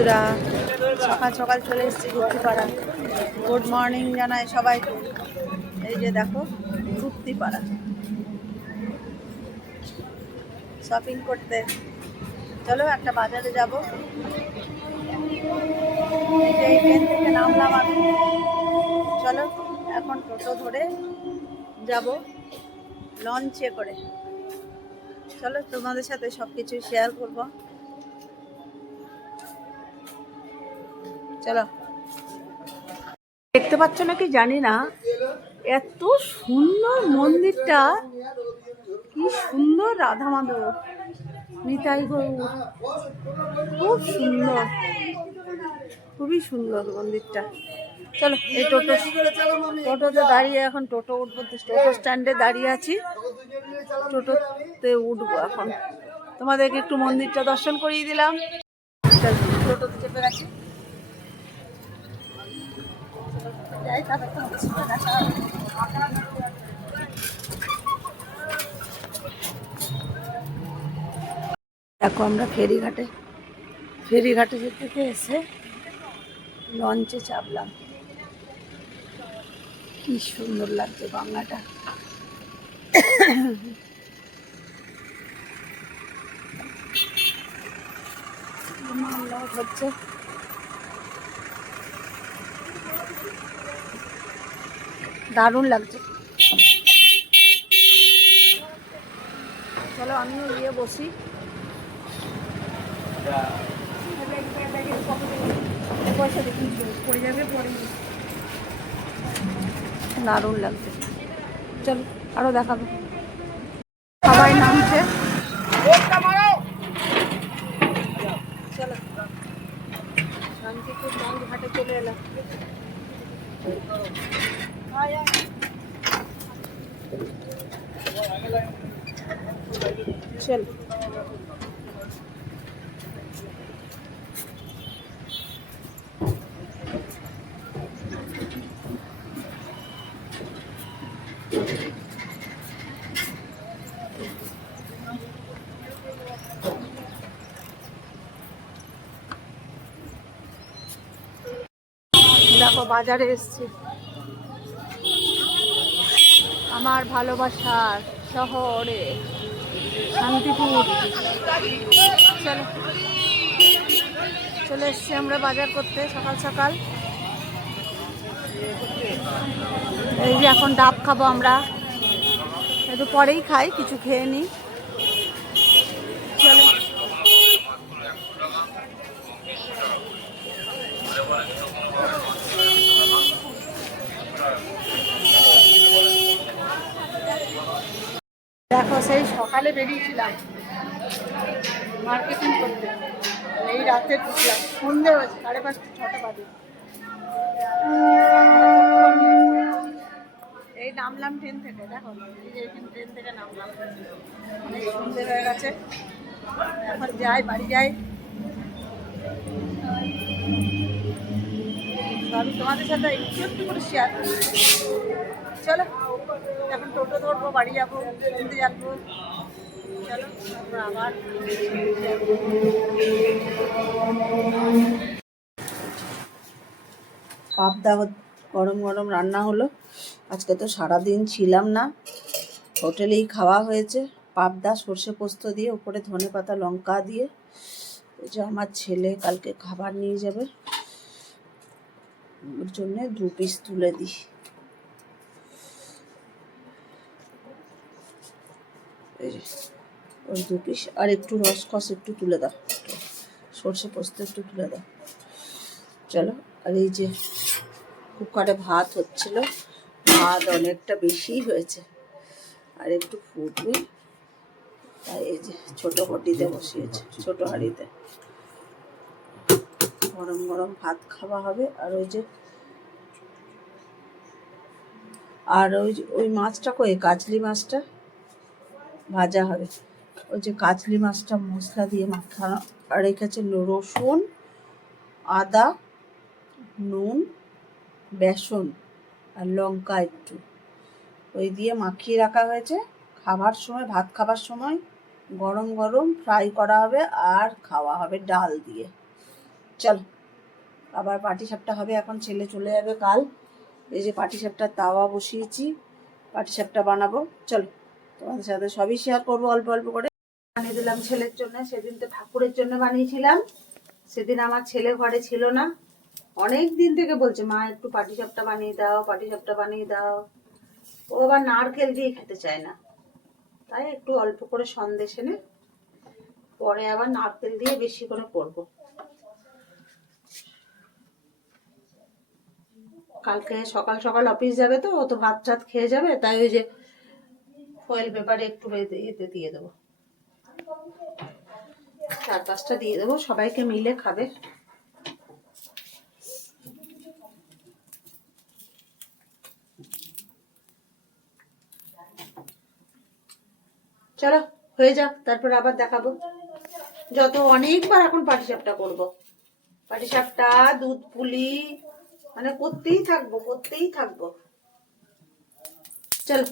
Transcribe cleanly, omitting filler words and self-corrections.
বন্ধুরা, সকাল সকাল চলে এসেছি গুপ্তিপাড়া। গুড মর্নিং জানাই সবাইকে। এই যে দেখো, গুপ্তিপাড়া শপিং করতে। চলো একটা বাজারে যাব। এই যে এই ট্রেন থেকে নামলাম আমি। চলো এখন টোটো ধরে যাব লঞ্চে করে। চলো তোমাদের সাথে সব কিছু শেয়ার করবো। চলো, দেখতে পাচ্ছ নাকি জানি না, এত সুন্দর মন্দিরটা, কি সুন্দর রাধা মাধব নিতাই গৌর, খুব সুন্দর, খুবই সুন্দর মন্দিরটা। চলো এই টোটোতে দাঁড়িয়ে এখন টোটো উঠবো। টোটো স্ট্যান্ডে দাঁড়িয়ে আছি, টোটোতে উঠবো এখন। তোমাদেরকে একটু মন্দিরটা দর্শন করিয়ে দিলাম। টোটোতে চেপে গেছি, যাই তাদের তো দেখা হবে। দেখো আমরা ফেরিঘাটে থেকে এসে লঞ্চে চাপলাম। কি সুন্দর লাগছে গঙ্গাটা। হচ্ছে দারুণ লাগছে। চলো আমিও গিয়ে বসি। দারুণ লাগছে। চলো আরো দেখাবো। সবাই নামছে। চলো শান্তিপুর লঞ্চ ঘাটে চলে এলাম। চল দেখো বাজারে এসছি, আমার ভালোবাসার শহরে শান্তিপুর। চলো চলে এসছি আমরা বাজার করতে সকাল সকাল। এই যে এখন ডাব খাবো আমরা, একটু পরেই খাই, কিছু খেয়ে নিই। চলো দেখো, সেই সকালে বেরিয়েছিলাম মার্কেটিং করতে, এই রাতে ঢুকলাম, সন্ধ্যে হয়েছে, 5:30 6টা বাজে। এই নামলাম ট্রেন থেকে, দেখো এই যে ট্রেন থেকে নামলাম, অনেক সন্ধ্যে হয়ে গেছে। এখন যাই, বাড়ি যাই। আমি তোমাদের সাথে একটু একটু করে শেয়ার করি। চলো এখন টোটো ধরবো, বাড়ি যাবো, ঘুরতে যাবো। চলো তারপর আবার পাবদা গরম গরম রান্না হলো। আজকে তো সারাদিন ছিলাম না, হোটেলেই খাওয়া হয়েছে। পাবদা সর্ষে পোস্ত দিয়ে, উপরে ধনেপাতা লঙ্কা দিয়ে। ওই যে আমার ছেলে কালকে খাবার নিয়ে যাবে, ওর জন্যে 2 পিস তুলে দিই। এই যে ওই 2 পিস, আর একটু রসকস একটু তুলে দাও, সর্ষে পোস্ত একটু তুলে দাও। চলো, আর এই যে কুকারে ভাত হচ্ছিল, ভাত অনেকটা বেশিই হয়েছে, আর একটু ফুটবে, তাই এই যে ছোটো বটিতে বসিয়েছে, ছোটো হাঁড়িতে গরম গরম ভাত খাওয়া হবে। আর ওই মাছটা কই, কাজলি মাছটা ভাজা হবে। ওই যে কাজলি মাছটা মশলা দিয়ে মাখানো রেখেছে, রসুন আদা নুন বেসন আর লঙ্কা একটু, ওই দিয়ে মাখিয়ে রাখা হয়েছে। খাবার সময়, ভাত খাবার সময় গরম গরম ফ্রাই করা হবে আর খাওয়া হবে ডাল দিয়ে। চলো আবার পাটিসাপটা হবে, এখন ছেলে চলে যাবে কাল। এই যে পাটিসাপটার তাওয়া বসিয়েছি, পাটিসাপটা বানাবো। চলো তোমাদের সাথে সবই শেয়ার করবো অল্প অল্প করে। বানিয়ে দিলাম ছেলের জন্য, সেদিন তো ঠাকুরের জন্য বানিয়েছিলাম। সেদিন আমার ছেলে ঘরে ছিল না, অনেক দিন থেকে বলছে মা একটু পাটিসাপটা বানিয়ে দাও, পাটিসাপটা বানিয়ে দাও। ও আবার নারকেল দিয়ে খেতে চায় না, তাই একটু অল্প করে সন্দেশ এনে পরে আবার নারকেল দিয়ে বেশি করে করবো। কালকে সকাল সকাল অফিস যাবে তো, ও তো ভাত টাত খেয়ে যাবে, তাই ওই যে ফয়েল পেপারে একটু এতে দিয়ে দেবো, 4-5টা দিয়ে দেবো, সবাইকে মিলে খাবে। চলো হয়ে যাক, তারপর আবার দেখাবো। অনেকবার এখন পাটিসাপটা করবো, পাটিসাপটা দুধ পুলি মানে করতেই থাকবো। চলো।